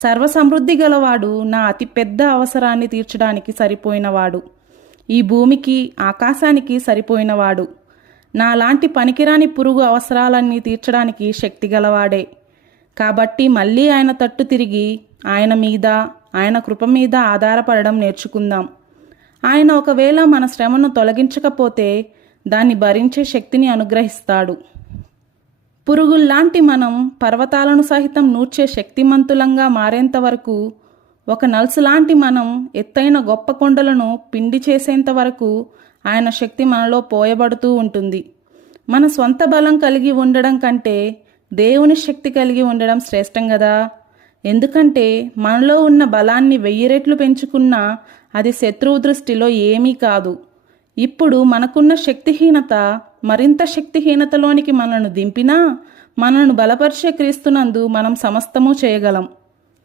సర్వసమృద్ధి గలవాడు నా అతిపెద్ద అవసరాన్ని తీర్చడానికి సరిపోయినవాడు. ఈ భూమికి ఆకాశానికి సరిపోయినవాడు. నాలాంటి పనికిరాని పురుగు అవసరాలన్నీ తీర్చడానికి శక్తి గలవాడే. కాబట్టి మళ్ళీ ఆయన తట్టు తిరిగి ఆయన మీద, ఆయన కృప మీద ఆధారపడడం నేర్చుకుందాం. ఆయన ఒకవేళ మన శ్రమను తొలగించకపోతే దాన్ని భరించే శక్తిని అనుగ్రహిస్తాడు. పురుగుల్లాంటి మనం పర్వతాలను సహితం నూర్చే శక్తిమంతులంగా మారేంత వరకు, ఒక నలుసులాంటి మనం ఎత్తైన గొప్ప కొండలను పిండి చేసేంత వరకు ఆయన శక్తి మనలో పోయబడుతూ ఉంటుంది. మన స్వంత బలం కలిగి ఉండడం కంటే దేవుని శక్తి కలిగి ఉండడం శ్రేష్టం కదా. ఎందుకంటే మనలో ఉన్న బలాన్ని 1000 రెట్లు పెంచుకున్నా అది శత్రువు దృష్టిలో ఏమీ కాదు. ఇప్పుడు మనకున్న శక్తిహీనత మరింత శక్తిహీనతలోనికి మనను దింపినా, మనను బలపరిచే క్రీస్తునందు మనం సమస్తము చేయగలం.